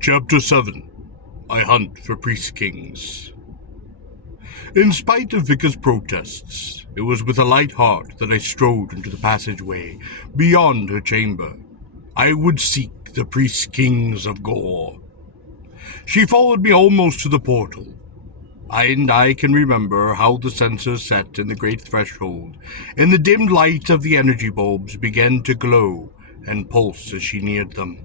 Chapter 7. I Hunt for Priest-Kings. In spite of Vika's protests, it was with a light heart that I strode into the passageway beyond her chamber. I would seek the Priest-Kings of Gor. She followed me almost to the portal, and I can remember how the sensors set in the great threshold, and the dim light of the energy bulbs began to glow and pulse as she neared them.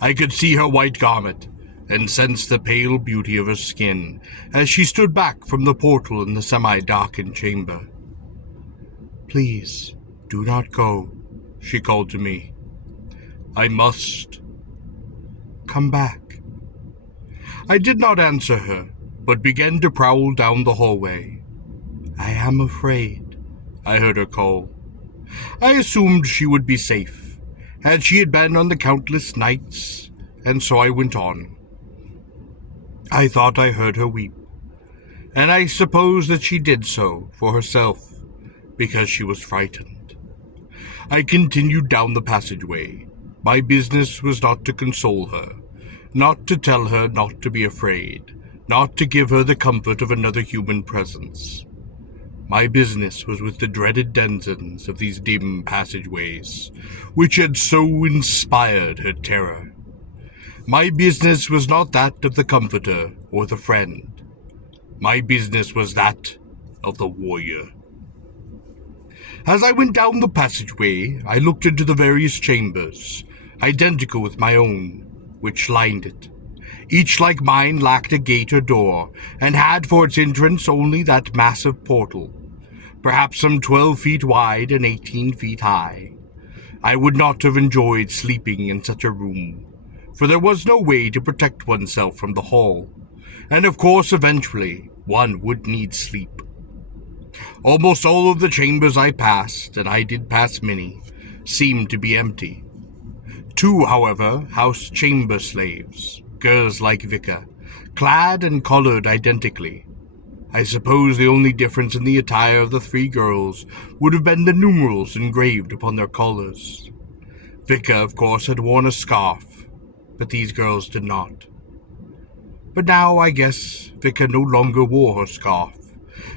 I could see her white garment, and sensed the pale beauty of her skin as she stood back from the portal in the semi-darkened chamber. "Please, do not go," she called to me. "I must." "Come back." I did not answer her, but began to prowl down the hallway. "I am afraid," I heard her call. I assumed she would be safe, as she had been on the countless nights, and so I went on. I thought I heard her weep, and I suppose that she did so for herself, because she was frightened. I continued down the passageway. My business was not to console her, not to tell her not to be afraid, not to give her the comfort of another human presence. My business was with the dreaded denizens of these dim passageways, which had so inspired her terror. My business was not that of the comforter or the friend. My business was that of the warrior. As I went down the passageway, I looked into the various chambers, identical with my own, which lined it. Each, like mine, lacked a gate or door, and had for its entrance only that massive portal, perhaps some 12 feet wide and 18 feet high. I would not have enjoyed sleeping in such a room, for there was no way to protect oneself from the hall, and of course eventually one would need sleep. Almost all of the chambers I passed, and I did pass many, seemed to be empty. 2, however, housed chamber slaves, girls like Vika, clad and collared identically. I suppose the only difference in the attire of the 3 girls would have been the numerals engraved upon their collars. Vika, of course, had worn a scarf, but these girls did not. But now I guess Vika no longer wore her scarf.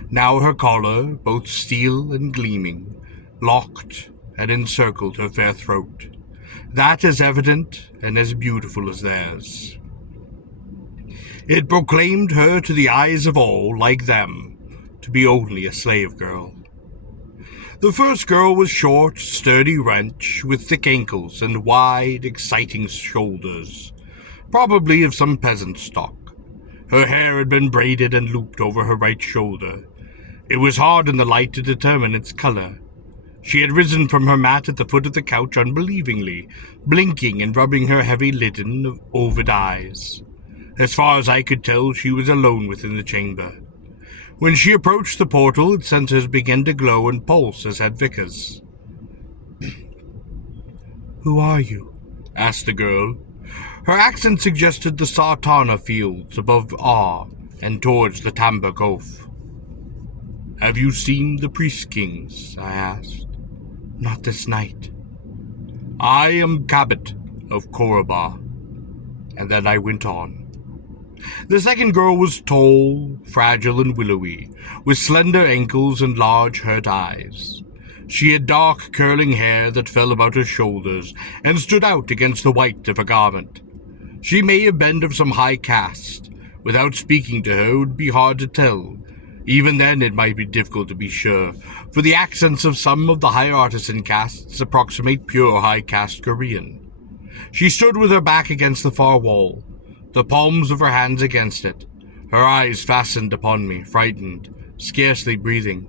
Now her collar, both steel and gleaming, locked and encircled her fair throat. That as evident and as beautiful as theirs. It proclaimed her to the eyes of all, like them, to be only a slave girl. The first girl was short, sturdy wench, with thick ankles and wide, exciting shoulders, probably of some peasant stock. Her hair had been braided and looped over her right shoulder. It was hard in the light to determine its color. She had risen from her mat at the foot of the couch unbelievingly, blinking and rubbing her heavy liden of ovid eyes. As far as I could tell, she was alone within the chamber. When she approached the portal, its sensors began to glow and pulse as had Vika's. "Who are you?" asked the girl. Her accent suggested the Sartana fields above Ah and towards the Tamba Gulf. "Have you seen the Priest-Kings?" I asked. "Not this night." "I am Cabot of Koraba." And then I went on. The second girl was tall, fragile, and willowy, with slender ankles and large hurt eyes. She had dark, curling hair that fell about her shoulders and stood out against the white of her garment. She may have been of some high caste. Without speaking to her, it would be hard to tell. Even then it might be difficult to be sure, for the accents of some of the higher artisan castes approximate pure high caste Korean. She stood with her back against the far wall, the palms of her hands against it, her eyes fastened upon me, frightened, scarcely breathing.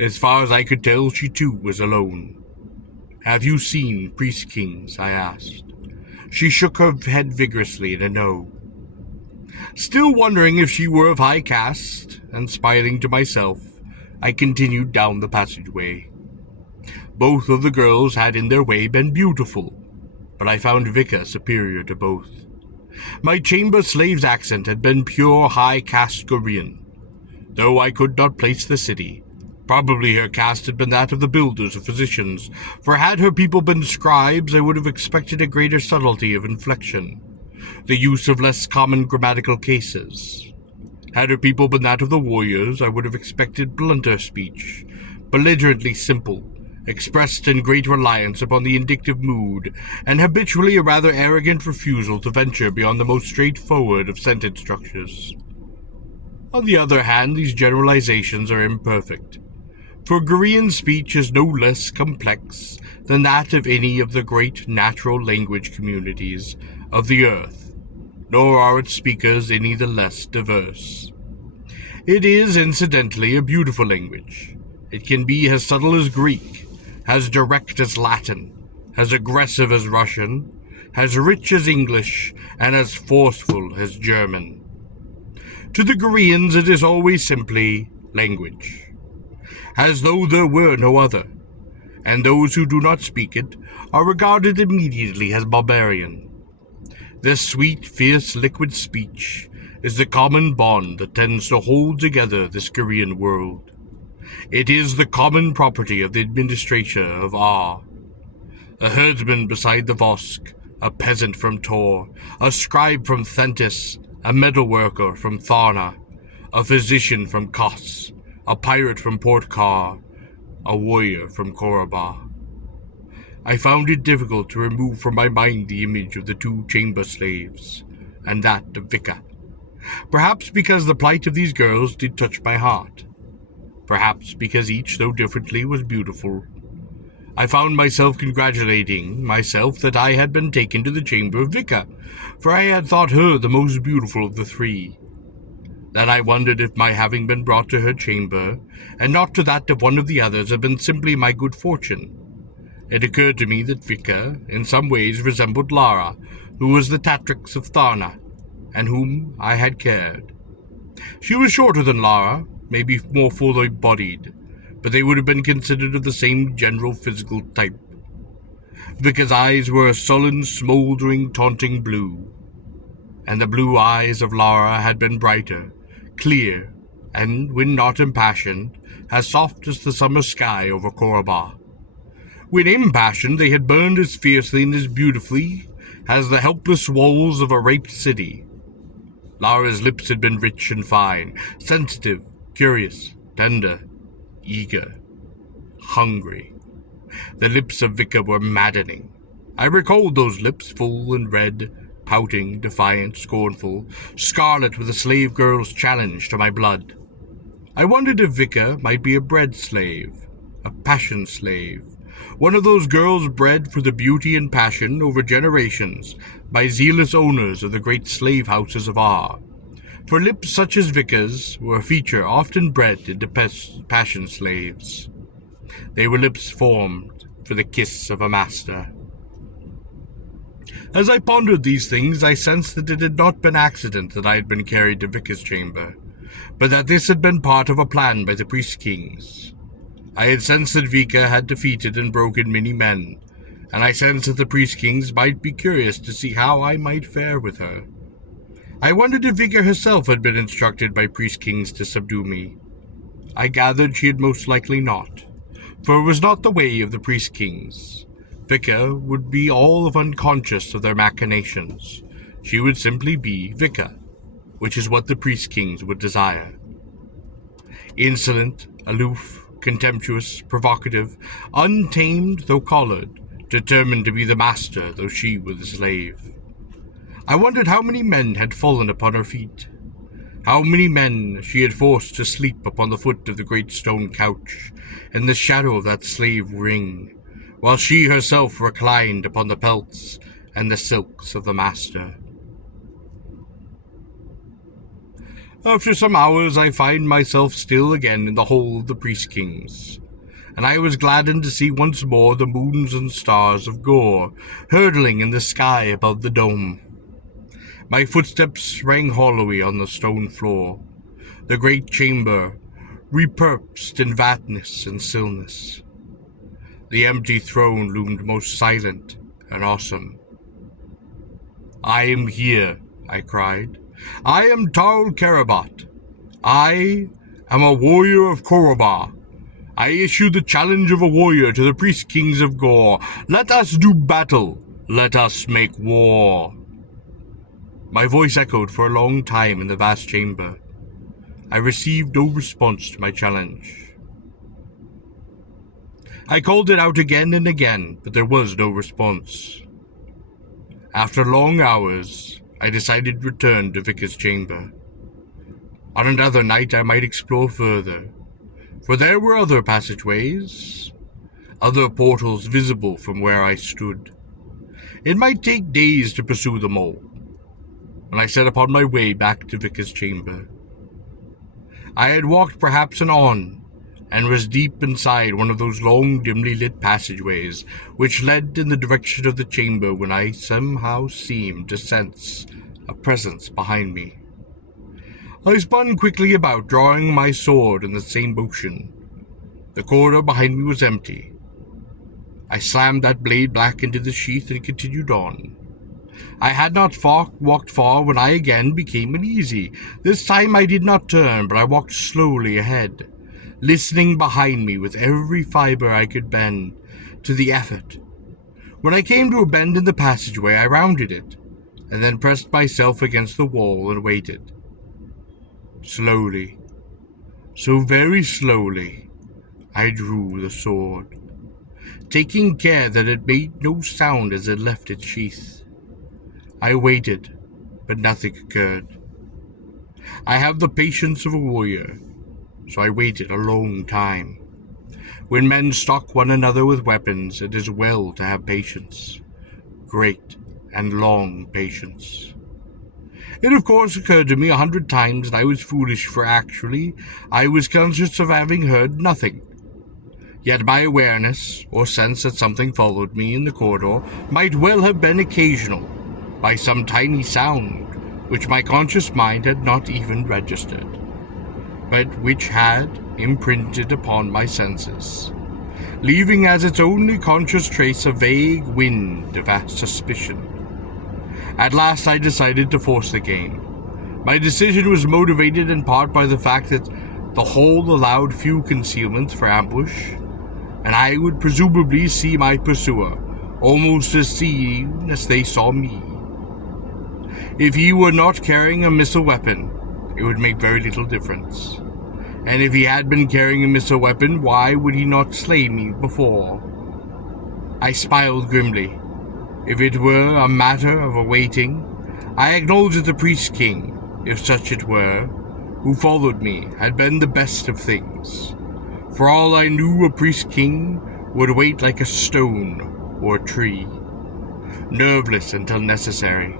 As far as I could tell, she too was alone. "Have you seen Priest-Kings?" I asked. She shook her head vigorously in a no. Still wondering if she were of high caste, and smiling to myself, I continued down the passageway. Both of the girls had in their way been beautiful, but I found Vika superior to both. My chamber slave's accent had been pure high caste Korean, though I could not place the city. Probably her caste had been that of the builders or physicians, for had her people been scribes, I would have expected a greater subtlety of inflection. the use of less common grammatical cases. Had her people been that of the warriors, I would have expected blunter speech, belligerently simple, expressed in great reliance upon the indicative mood, and habitually a rather arrogant refusal to venture beyond the most straightforward of sentence structures. On the other hand, these generalizations are imperfect, for Gorian speech is no less complex than that of any of the great natural language communities of the earth, nor are its speakers any the less diverse. It is, incidentally, a beautiful language. It can be as subtle as Greek, as direct as Latin, as aggressive as Russian, as rich as English, and as forceful as German. To the Gorians it is always simply language, as though there were no other, and those who do not speak it are regarded immediately as barbarian. This sweet, fierce, liquid speech is the common bond that tends to hold together this Gorian world. It is the common property of the administrator of Ar, a herdsman beside the Vosk, a peasant from Tor, a scribe from Thentis, a metalworker from Tharna, a physician from Kos, a pirate from Port Kar, a warrior from Koraba. I found it difficult to remove from my mind the image of the two chamber slaves, and that of Vika. Perhaps because the plight of these girls did touch my heart. Perhaps because each, though differently, was beautiful. I found myself congratulating myself that I had been taken to the chamber of Vika, for I had thought her the most beautiful of the three. Then I wondered if my having been brought to her chamber, and not to that of one of the others, had been simply my good fortune. It occurred to me that Vika, in some ways, resembled Lara, who was the Tatrix of Tharna, and whom I had cared. She was shorter than Lara, maybe more fully bodied, but they would have been considered of the same general physical type. Vika's eyes were a sullen, smoldering, taunting blue, and the blue eyes of Lara had been brighter, clear, and, when not impassioned, as soft as the summer sky over Koraba. When impassioned, they had burned as fiercely and as beautifully as the helpless walls of a raped city. Lara's lips had been rich and fine, sensitive, curious, tender, eager, hungry. The lips of Vika were maddening. I recalled those lips, full and red, pouting, defiant, scornful, scarlet with a slave girl's challenge to my blood. I wondered if Vika might be a bred slave, a passion slave, one of those girls bred for the beauty and passion over generations by zealous owners of the great slave houses of Ar. For lips such as Vika's were a feature often bred into passion slaves. They were lips formed for the kiss of a master. As I pondered these things, I sensed that it had not been accident that I had been carried to Vika's chamber, but that this had been part of a plan by the priest-kings. I had sensed that Vika had defeated and broken many men, and I sensed that the priest-kings might be curious to see how I might fare with her. I wondered if Vika herself had been instructed by priest-kings to subdue me. I gathered she had most likely not, for it was not the way of the priest-kings. Vika would be all of unconscious of their machinations. She would simply be Vika, which is what the priest-kings would desire. Insolent, aloof, contemptuous, provocative, untamed though collared, determined to be the master though she were the slave. I wondered how many men had fallen upon her feet, how many men she had forced to sleep upon the foot of the great stone couch, in the shadow of that slave ring, while she herself reclined upon the pelts and the silks of the master. After some hours I find myself still again in the hall of the priest-kings, and I was gladdened to see once more the moons and stars of Gor hurtling in the sky above the dome. My footsteps rang hollowly on the stone floor, the great chamber repurposed in vastness and stillness. The empty throne loomed most silent and awesome. "I am here," I cried. "I am Tarl Karabat. I am a warrior of Koraba. I issue the challenge of a warrior to the priest-kings of Gor. Let us do battle. Let us make war." My voice echoed for a long time in the vast chamber. I received no response to my challenge. I called it out again and again, but there was no response. After long hours, I decided to return to Vicar's chamber. On another night I might explore further, for there were other passageways, other portals visible from where I stood. It might take days to pursue them all, and I set upon my way back to Vicar's chamber. I had walked perhaps an on, and was deep inside one of those long, dimly lit passageways which led in the direction of the chamber when I somehow seemed to sense a presence behind me. I spun quickly about, drawing my sword in the same motion. The corridor behind me was empty. I slammed that blade back into the sheath and continued on. I had not walked far when I again became uneasy. This time I did not turn, but I walked slowly ahead, listening behind me with every fiber I could bend to the effort. When I came to a bend in the passageway, I rounded it, and then pressed myself against the wall and waited. Slowly, so very slowly, I drew the sword, taking care that it made no sound as it left its sheath. I waited, but nothing occurred. I have the patience of a warrior, so I waited a long time. When men stalk one another with weapons, it is well to have patience, great and long patience. It of course occurred to me 100 times that I was foolish, for actually I was conscious of having heard nothing. Yet my awareness, or sense that something followed me in the corridor, might well have been occasional, by some tiny sound which my conscious mind had not even registered, but which had imprinted upon my senses, leaving as its only conscious trace a vague wind of suspicion. At last I decided to force the game. My decision was motivated in part by the fact that the hole allowed few concealments for ambush, and I would presumably see my pursuer almost as soon as they saw me. If he were not carrying a missile weapon, it would make very little difference. And if he had been carrying a missile weapon, why would he not slay me before? I smiled grimly. If it were a matter of awaiting, I acknowledged that the priest king, if such it were, who followed me, had been the best of things. For all I knew, a priest king would wait like a stone or a tree, nerveless until necessary.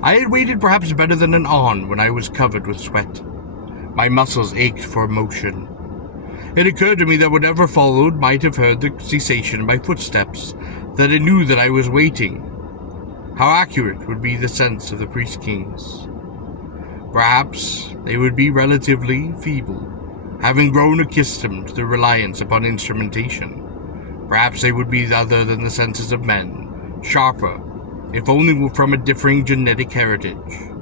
I had waited perhaps better than an on when I was covered with sweat. My muscles ached for motion. It occurred to me that whatever followed might have heard the cessation of my footsteps, that it knew that I was waiting. How accurate would be the sense of the priest kings? Perhaps they would be relatively feeble, having grown accustomed to the reliance upon instrumentation. Perhaps they would be other than the senses of men, sharper, if only from a differing genetic heritage,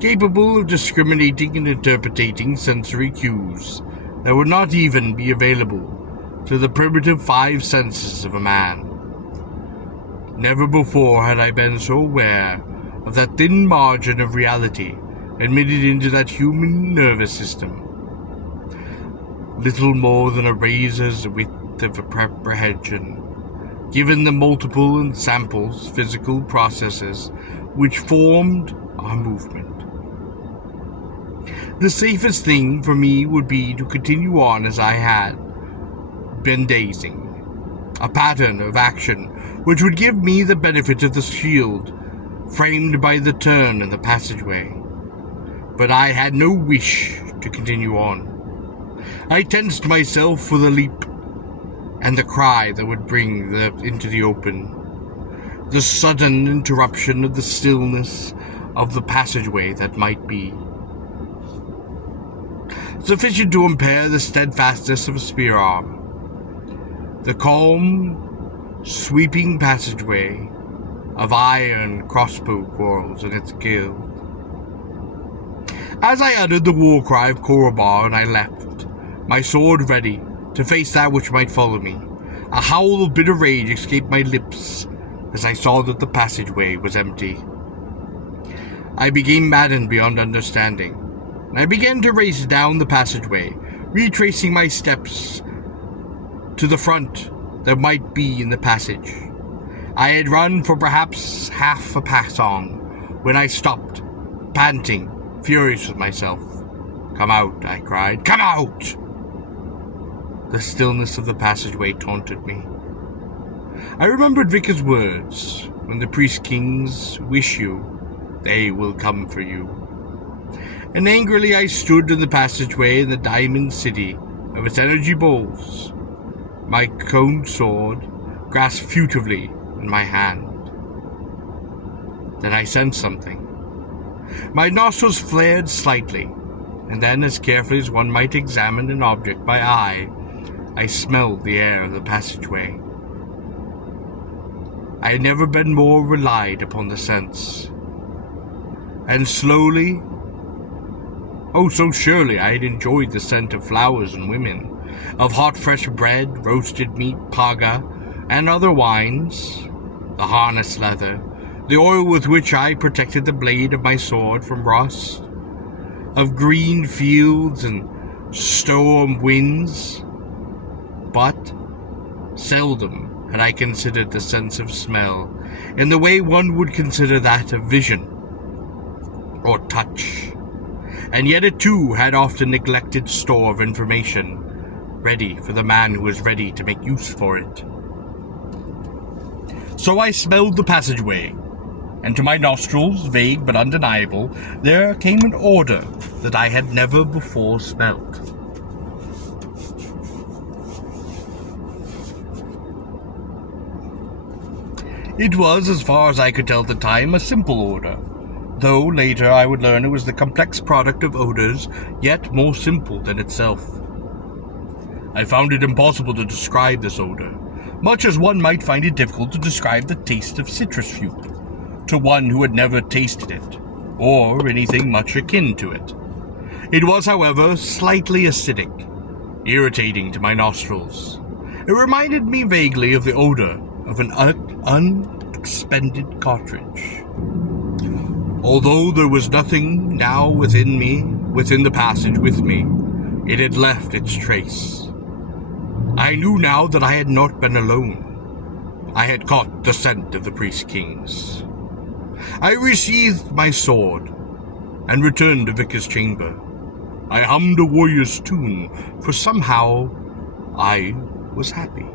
capable of discriminating and interpreting sensory cues that would not even be available to the primitive 5 senses of a man. Never before had I been so aware of that thin margin of reality admitted into that human nervous system. Little more than a razor's width of apprehension, given the multiple and samples physical processes which formed our movement. The safest thing for me would be to continue on as I had been dazing, a pattern of action which would give me the benefit of the shield framed by the turn in the passageway. But I had no wish to continue on. I tensed myself for the leap and the cry that would bring into the open, the sudden interruption of the stillness of the passageway that might be, sufficient to impair the steadfastness of a spear arm. The calm, sweeping passageway of iron crossbow quarrels in its guild. As I uttered the war cry of Korobar, and I leapt, my sword ready, to face that which might follow me, a howl of bitter rage escaped my lips as I saw that the passageway was empty. I became maddened beyond understanding, and I began to race down the passageway, retracing my steps to the front that might be in the passage. I had run for perhaps half a passong when I stopped, panting, furious with myself. "Come out," I cried. "Come out!" The stillness of the passageway taunted me. I remembered Vicar's words, "When the priest-kings wish you, they will come for you." And angrily I stood in the passageway in the diamond city of its energy bowls, my coned sword grasped furtively in my hand. Then I sensed something. My nostrils flared slightly, and then, as carefully as one might examine an object by eye, I smelled the air of the passageway. I had never been more relied upon the sense. And slowly, oh so surely, I had enjoyed the scent of flowers and women, of hot fresh bread, roasted meat, paga, and other wines, the harness leather, the oil with which I protected the blade of my sword from rust, of green fields and storm winds. But seldom had I considered the sense of smell in the way one would consider that of vision or touch, and yet it too had often neglected store of information, ready for the man who was ready to make use for it. So I smelled the passageway, and to my nostrils, vague but undeniable, there came an odor that I had never before smelt. It was, as far as I could tell at the time, a simple odor, though later I would learn it was the complex product of odors, yet more simple than itself. I found it impossible to describe this odor, much as one might find it difficult to describe the taste of citrus fruit to one who had never tasted it, or anything much akin to it. It was, however, slightly acidic, irritating to my nostrils. It reminded me vaguely of the odor of an unexpended cartridge. Although there was nothing now within the passage with me, it had left its trace. I knew now that I had not been alone. I had caught the scent of the priest-kings. I resheathed my sword and returned to Vicar's chamber. I hummed a warrior's tune, for somehow I was happy.